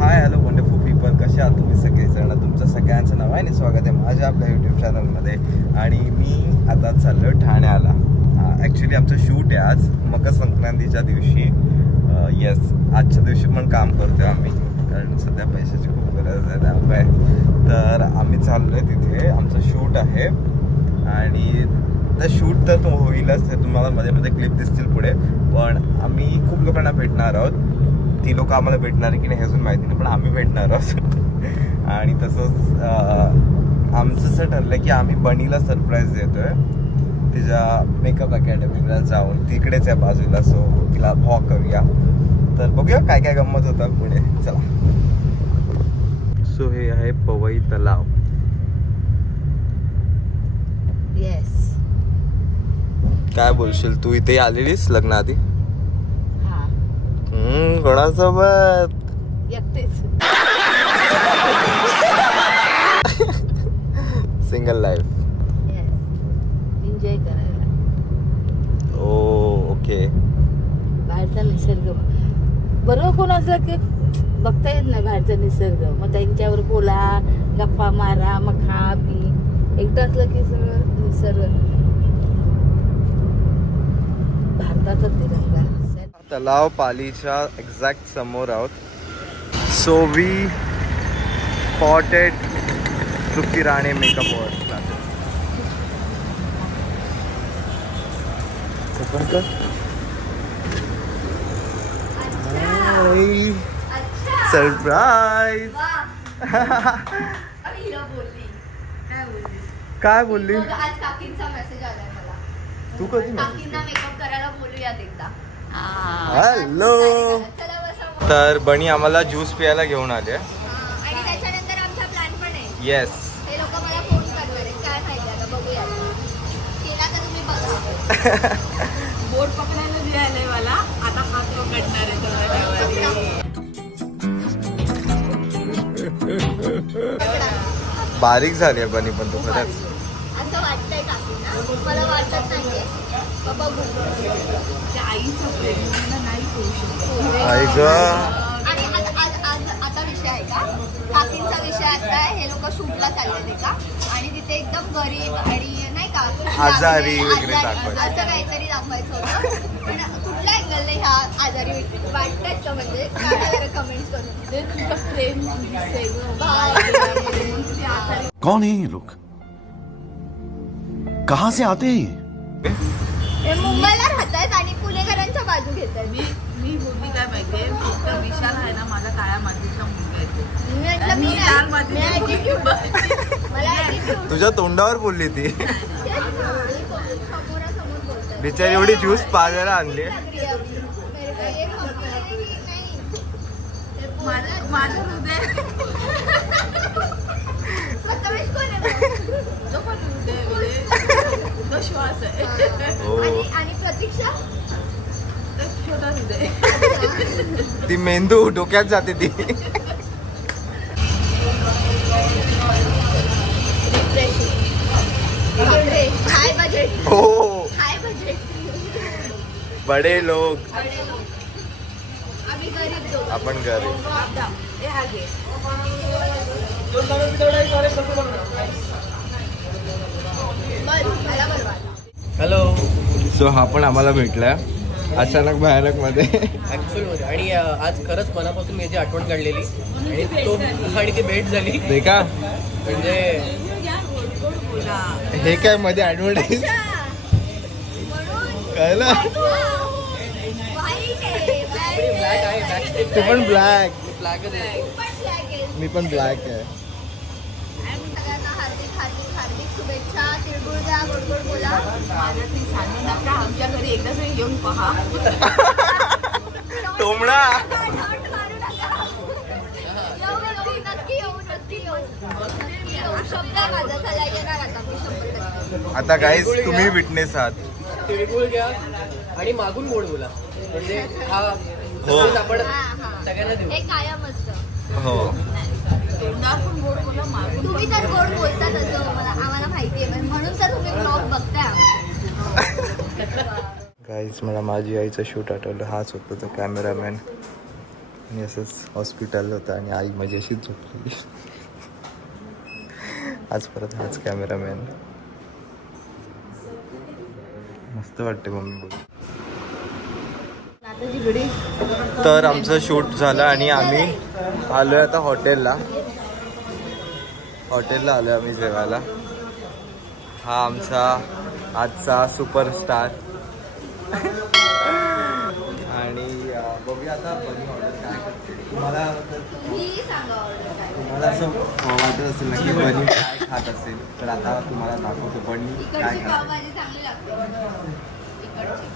Hi hello wonderful people, कसे आहात तुम्ही सगळेजण? तुमचं सगळ्यांचं नव्याने स्वागत आहे माझ्या आपल्या यूट्यूब चॅनलमध्ये. आणि मी आता चाललो ठाण्याला. ॲक्च्युली आमचं शूट आहे आज मकर संक्रांतीच्या दिवशी. येस, आजच्या दिवशी पण काम करतोय आम्ही, कारण सध्या पैशाची खूप गरज आहे त्यामुळे. तर आम्ही चाललो आहे तिथे, आमचं शूट आहे. आणि तर शूट तर होईलच, ते तुम्हाला मध्ये मध्ये क्लिप दिसतील पुढे. पण आम्ही खूप लोकांना भेटणार आहोत. ती लोक आम्हाला भेटणार आहे की नाही अजून माहिती नाही, पण आम्ही भेटणार आहोत. आणि तसंच आमचं असं ठरलं की आम्ही बनीला सरप्राईज देतोय तिच्या मेकअप अकॅडमीला जाऊन. तिकडेच आहे बाजूला, सो तिला भॉ करूया. तर बघूया काय काय गंमत होतं पुढे. चला. सो हे आहे पवई तलाव. येस. काय बोलशील तू? इथे आलेलीस लग्नाआधी? कोणासोबत? एकटेच. Single life. एन्जॉय करायला. ओके. बाहेरचा निसर्ग बरोबर कोण असलं की बघता येत नाही बाहेरचा निसर्ग. मग त्यांच्यावर बोला, गप्पा मारा, मग खा पी. एकटं असलं की सगळं निसर्ग. भारताचा तिरंगा. तलाव पालीच्या एक्झॅक्ट समोर आहोत. So we spotted Trupti Rane makeup award. Surprise. काय बोलली? आज काकींचा मेसेज आलाय मला. तू कधी? काकींना मेकअप करायला बोलूयात एकदा. हॅलो. तर बनी आम्हाला ज्यूस प्यायला घेऊन आले. आणि त्याच्यानंतर आमचा प्लॅन पण आहे. येस. हे लोक मला फोन करणार आहेत, काय माहिती आता बघूया. केला तर तुम्ही बघा. बोट पकडायला मिळालंय मला. आता हात पकडणार आहे बारीक झाली बनी पण तू खरंच. असं वाटतंय काकींना, मला वाटत नाहीये. आईचा प्रेम नाही करू शकत. आई ग. आणि आता विषय आहे का, काकींचा विषय आता आहे. हे लोक शूटला चालले ते का, आणि तिथे एकदम गरीब आणि नाही का आजारी वगैरे दाखवायचं, असं काहीतरी दाखवायचं होतं. पण कुठल्या अँगलने ह्या आजारी वाटतात का? म्हणजे काय कमेंट्स करून प्रेम. कौन है ये लोग? कहाँ से आते हैं? हे मुंबईला राहतात आणि पुणेकरांच्या बाजू घेत आहेत. मी बोलली काय माहितीये, फक्त विशाल आहे ना माझा काळ्या मातीचा मुलगा आहे. मी लाल मातीची मला तुझ्या तोंडावर बोलली ती. समोरासमोर बोलतात. बिचारी एवढी ज्यूस पाजायला आणली. माझं हृदय तो श्वास आहे. आणि प्रतीक्षा छोटा हृदय. ती मेंदू डोक्यात जाते ती. High budget. हो, हाय बजेट. बडे लोग. आम्ही गरीब लोक. आपण गरीब. हॅलो. सो हा पण आम्हाला भेटलाय अचानक भयानक मध्ये. ऍक्च्युअल मध्ये. आणि आज खरंच मनापासून याची आठवण काढलेली आणि ती भेट झाली. ते का म्हणजे हे काय मध्ये ऍडव्हर्टाईज कळलं? ब्लॅक आहे. तू पण ब्लॅक. ब्लॅकच आहे. मी पण ब्लॅक आहे. सगळ्यांना हार्दिक हार्दिक हार्दिक शुभेच्छा. तिळगुळ द्या, गोड गोड बोला. माझं ती सांगू नका. आमच्या घरी एकदा तरी येऊन पहा. टोमणा. नक्की येऊ. शब्द आहे माझा. चला येणार आता मी 100%. आता गाईज तुम्ही विटनेस आहात. तिळगुळ घ्या आणि मागून गोड बोला. म्हणजे हा हो. आपण सगळ्यांना देऊ. हे कायम असतं. हो. तोंडातून गोड बोला, मागून तुम्ही तर गोड बोलतात असं आम्हाला माहिती आहे, म्हणून तर तुम्ही ब्लॉग बघताय. गाईज मला माझी आईचं शूट आठवलं. हाच होता तो कॅमेरामॅन मी असंच हॉस्पिटल होतं आणि आई माझी अशीच झोपलेली. आज परत हाच कॅमेरामॅन. मस्त वाटते मम्मी बोल. तर आमचं शूट झालं आणि आम्ही आलोय आता हॉटेलला आलोय आम्ही जेवायला. हा आमचा आजचा सुपरस्टार. आणि बघूया आता बनी ऑर्डर काय करते. तुम्हाला असं वाटत असेल ना की बनी काय खात असेल तर आता तुम्हाला दाखवतो बनी काय खाते.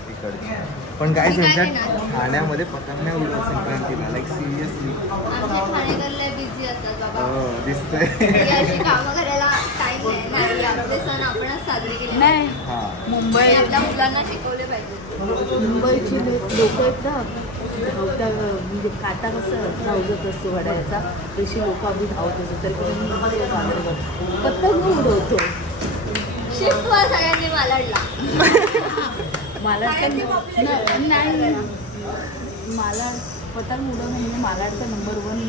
इकडची पण काय त्यांच्या ठाण्यामध्ये पतंग उडवत संक्रांतीला लाईक सिरियसली दिसतंय. मुंबई आपल्या मुलांना शिकवले पाहिजे. मुंबईची लोक आहेत ना धावता म्हणजे काटा कसं धावत असतो वड्याचा तशी लोक आम्ही धावत असतो तरी पतंग उडवतो. शिफ्ट व्हा सगळ्यांनी मालाडला. मालाडचा नाही मालाड पतंग उडवणं म्हणजे मालाडचा नंबर 1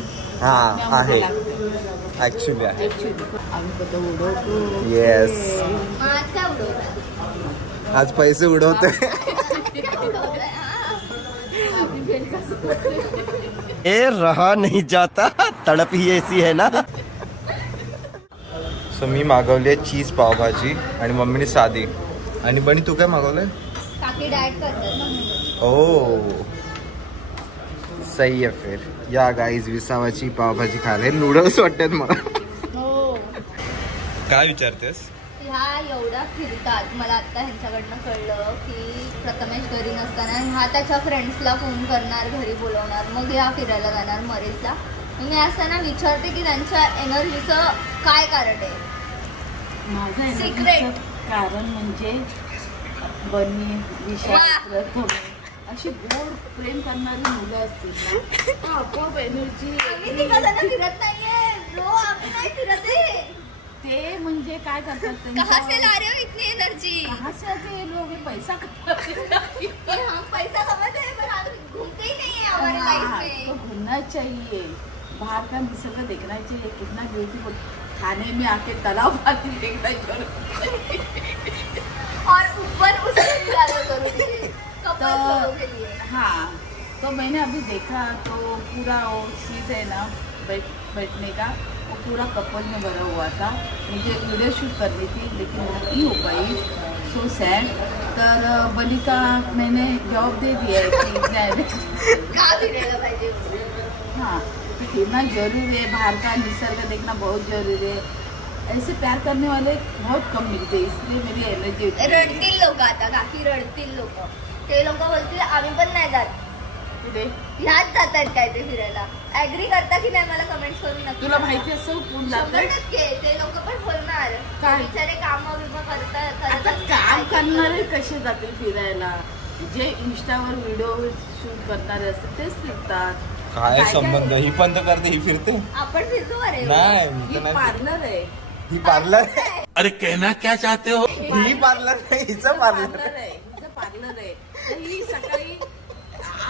आहे ऍक्च्युली आहे. आम्ही पतंग उडवतो. येस आज काय उडवतात. आज पैसे उडवते. ए रहा नहीं जाता तड़प ही ऐसी है ना. सो मी मागवली चीज पावभाजी आणि मम्मीने साधी. आणि बनी तू काय मागवलंय. काकी डाएट करतात ना. ओ सही आहे फिर. या गाईज विसावाची पावभाजी खायला. नूडल्स वाटतात मला. काय विचारतेस. ह्या एवढ्या फिरतात. मला आता ह्यांच्याकडनं कळलं की प्रथमेश घरी नसताना हा त्याच्या फ्रेंड्सला फोन करणार घरी बोलवणार मग ह्या फिरायला जाणार मरीजला. मी असताना विचारते की त्यांच्या एनर्जीचं काय कारण आहे. माझं सिक्रेट कारण म्हणजे बनी विशाल प्रथम अशी गोड प्रेम करणारी मुलं असतील ना आपोआप एनर्जी. आम्ही तिघजण फिरत नाहीये. आम्ही नाही फिरत आहे. ते म्हणजे काय करतात कहाँ से ला रहे हो इतनी एनर्जी. कहाँ से आते ये लोग पैसा कमाते हम पैसा कमाते हैं पर हम घूमते ही नहीं है हमारे लाइफ में. तो घूमना चाहिए. बाहर का निसर्ग देखना चाहिए. कितना ब्यूटीफुल. खाने में आके तालाब पानी देखना चाहिए और ऊपर उसके ज्यादा जरूरी कपल के लिए. हाँ तो मैंने अभी देखा तो पूरा वो सीट है ना बैठने का वो पूरा कपल में भरा हुआ था. मुझे वीडियो शूट करनी थी लेकिन नहीं हो पाई. So sad. तर बनी का मैंने जवाब दे दिया है कि का फिरायला पाहिजे. हाँ तो फिरना जरूरी है. बाहर का निसर्ग देखना बहुत जरूरी है. ऐसे प्यार करने वाले बहुत कम मिलते इसलिए मेरी एनर्जी. रडतील लोक आता काकी रडतील लोक. ते लोक बोलतील आम्ही पण नाही जात. ह्याच जात आहेत काय ते फिरायला. ऍग्री करता की नाही मला कमेंट्स करून नक्की. तुला माहिती असं कोण जातं. 100% ते लोक पण बोलणार काय बिचारे काम बिम करतात. काम करणारे कसे जातील फिरायला. जे इंस्टावर व्हिडिओ शूट करणारे असतात तेच फिरतात. काय संबंध. ही पण तर करते ही फिरते. आपण फिरतो अरे. नाही पार्लर आहे. ही पार्लर. अरे कहना क्या चाहते हो. ही पार्लर नाही हिचं पार्लर आहे. हिचं पार्लर आहे. ही सकाळी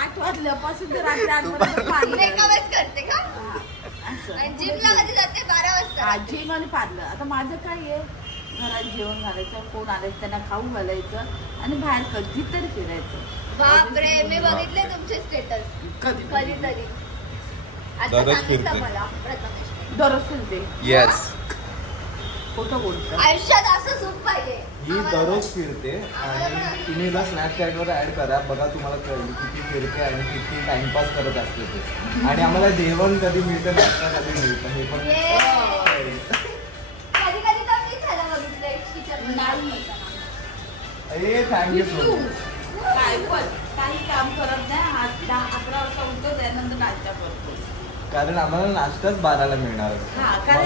8 वाजल्यापासून तर रात्री 8 पर्यंत पार्लर करते का. आणि जिमला कधी जाते 12 वाजता. जिम आणि पार्लर. आता माझं काय आहे घरात जेवण घालायचं कोण आलं त्यांना खाऊ घालायचं आणि बाहेर कधीतरी फिरायचं. बापरे मी बघितले तुमचे स्टेटस कधीतरी. आता सांगितलं मला प्रथमेश. दररोज फिरते. येस खोटं बोलतं. आयुष्यात असं सुख पाहिजे. ही दररोज फिरते आणि तुम्ही हिला स्नॅपचॅटवर ऍड करा. बघा तुम्हाला कळेल किती फिरते आणि किती टाइमपास करत असते ते. आणि आम्हाला जेवण कधी मिळतं नाश्ता कधी मिळतं हे पण. कधी कधी तर मी त्याला बघितलंय किचन नाही थँक्यू सो मच. काय पण काही काम करत नाही. 10-11 वाजता उठतो त्यानंतर नाश्ता करतो. कारण आम्हाला नाश्ताच 12ला मिळणार. हा कारण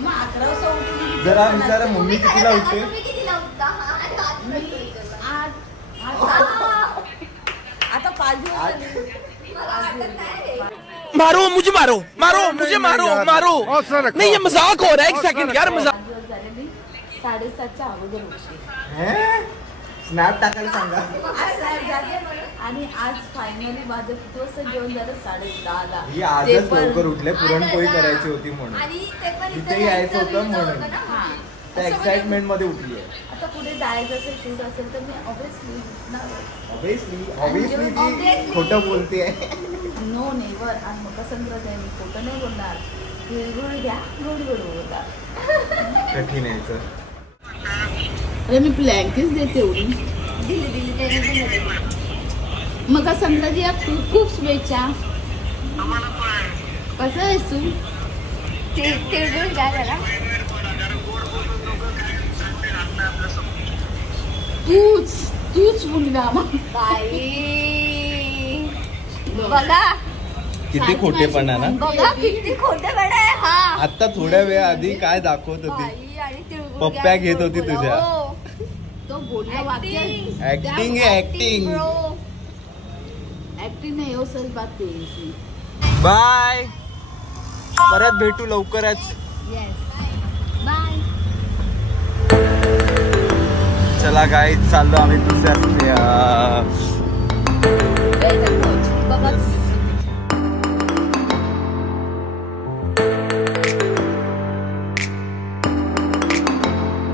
मग 11 वाजता उठून जरा विचारा मम्मी कितीला उठते. तुम्ही कितीला उठता. आता 5 दिवस मारो मुझे मारो मुझे मारो नहीं ये मजाक हो रहा है. एक सेकंड यार मजाक. 5 दिवस झाले मी 7:30च्या अगोदर उठते. स्नॅप टाकायला सांगा. आज साहेब जाते म्हणून आणि आज फायनली माझं किती वाजता जेवण झालं 10:30ला. ही आजच लवकर उठले, पुरणपोळी करायची होती म्हणून, आणि ते पण इथे यायचं होतं म्हणून हा त्या एक्साइटमेंट मध्ये उठली आहे. आता पुढे जायचं असेल शूट असेल तर मी ऑब्विसली ऑब्विसली ती खोटं बोलते. No never. आणि मकर संक्रांत आहे, मी खोटं नाही बोलणार. तिळगुळ घ्या, गोड गोड बोलणार. कठीण यायचं. अरे मी ब्लँकेट देते एवढी. दिली त्याने पण दिली. मकर संक्रांती या खूप खूप शुभेच्छा. कसं आहेस तू? तिळगुळ घ्या जरा. तूच मुलगा मग. बाई बघा किती खोटेपणा ना. बघा किती खोटेपणा आहे हा. आता थोड्या वेळ आधी काय दाखवत होती, बाई आणि तिळगुळ पप्प्या घेत होती तुझ्या. हो. तो बोलला वाक्य ऍक्टिंग आहे ऍक्टिंग. ऍक्टिंग नाही हो सर बात ते. बाय, परत भेटू लवकरच. बाय. चला गाईज, चाललो आम्ही दुसऱ्या बघा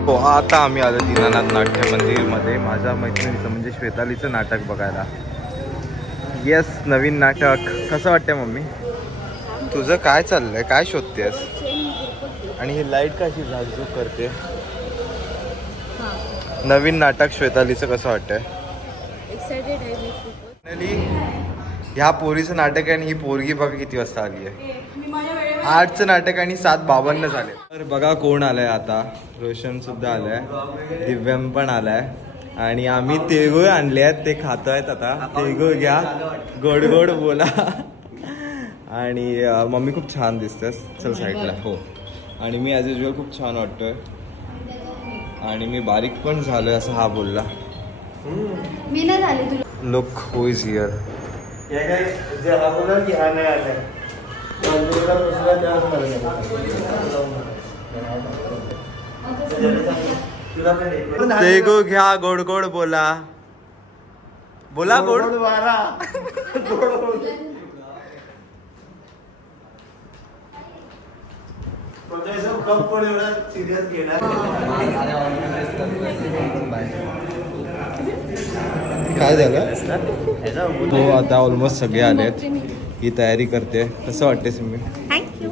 हो. आता आम्ही आलो दीनानाथ नाट्य मंदिरमध्ये माझ्या मैत्रिणीचं म्हणजे श्वेतालीचं नाटक बघायला. येस, नवीन नाटक. कसं वाटतंय मम्मी? तुझं काय चाललंय, काय शोधतेस? आणि ही लाईट कशी झाकझूक करते? नवीन नाटक श्वेतालीचं कसं वाटतंय? एक्साइटेड आहे मी खूप. फायनली ह्या पोरीचं नाटक आहे आणि ही पोरगी बघा किती वाजता आली आहे. 8चं नाटक आणि 7:52 झाले. तर बघा कोण आलंय आता. रोशन सुद्धा आलाय, दिव्यम पण आलाय आणि आम्ही तिळगुळ आणले आहेत, ते खातो आहेत. आता तिळगुळ घ्या, गोड गोड बोला. आणि मम्मी खूप छान दिसतेस. चल साईडला. हो. आणि मी ॲज युजल खूप छान वाटतोय आणि मी बारीक पण झालोय असं हा बोलला. मी नाही झाली तुला. Look who is here. तिळगुळ घ्या, गोड गोड बोला. बोला गोड. काय झालं? हो, आता ऑलमोस्ट सगळे आलेत. ही तयारी करते. कसं वाटते सिम्मी? थँक्यू.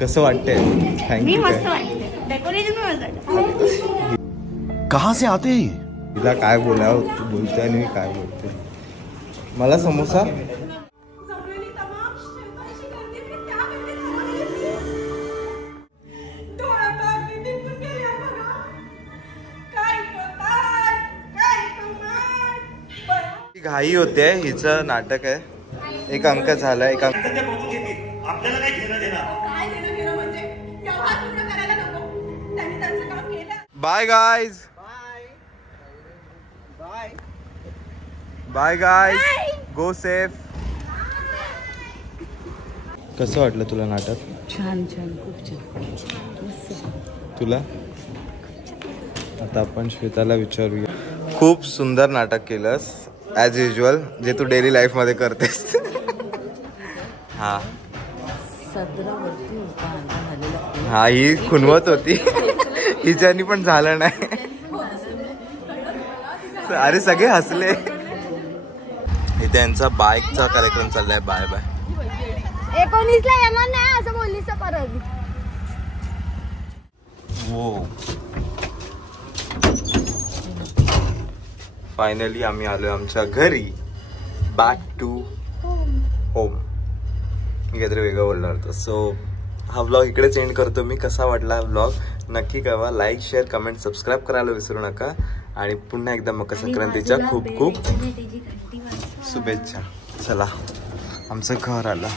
कसं वाटतंय? मी थँक्यू. मस्त वाटते. डेकोरेशन मस्त. कहाँ से आते हैं? तिला काय बोलावं तू बोलते आणि मी काय बोलते. मला समोसा. घाई होते. हिचं नाटक आहे. एक अंक झाला. एक अंक. Bye guys. Bye guys. Go safe. कसं वाटलं तुला नाटक? छान छान, खूप छान. तुला? आता आपण श्वेताला विचारूया. खूप सुंदर नाटक केलंस ॲज युजल, जे तू डेली लाईफ मध्ये करतेस. हा 17 वरती झालेला. हा, ही खुनवत होती. हिच्यानी पण झालं नाही. अरे सगळे हसले. त्यांचा बाईकचा कार्यक्रम चाललाय. Bye bye. 19ला येणार नाही असं बोललीस परत. हो. फायनली आम्ही आलो आमच्या घरी. Back to home. मी काहीतरी वेगळं बोलणार होतं. सो हा व्लॉग इकडेच एंड करतो मी. कसा वाटला हा व्लॉग नक्की कळवा. लाईक, शेअर, कमेंट, सबस्क्राईब करायला विसरू नका. आणि पुन्हा एकदा मकर संक्रांतीच्या खूप खूप शुभेच्छा. चला, आमचं घर आलं.